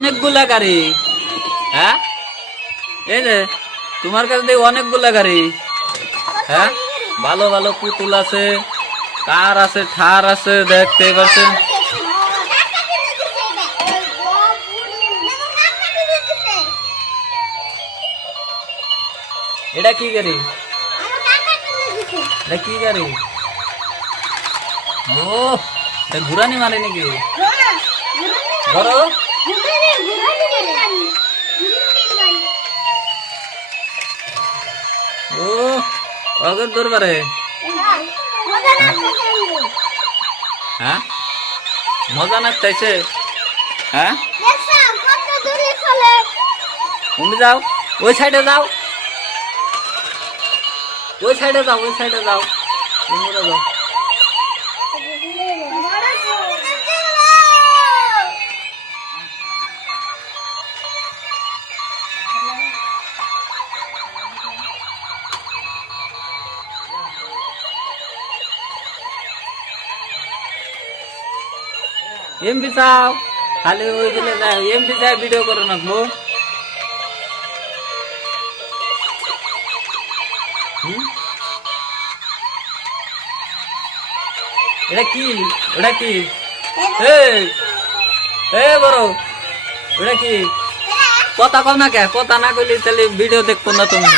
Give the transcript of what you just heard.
অনেকগুলা গাড়ি। হ্যাঁ, এই যে তোমার কাছে অনেকগুলা গাড়ি। হ্যাঁ, ভালো ভালো পুতুল আছে, কার আছে, থার আছে, দেখতে পাচ্ছেন। এটা কি গাড়ি? এটা কি গাড়ি? ও, এটা ঘুরানি মারে নাকি? ধরো। ও, অগের দরবারে। হ্যাঁ, মজা নাচতেছে। হ্যাঁ, তুমি যাও, ওই সাইডে যাও, ওই সাইডে যাও, ওই সাইডে যাও, তোমরা যাও। এমপি চাও, খালি ওই গেলে যাও, এমপি চাই ভিডিও করে রাখবো। এটা কি? ওটা কি? বড়, ওটা কি? কথা কও না কে? কথা না কইলে তাহলে ভিডিও দেখবো না তুমি।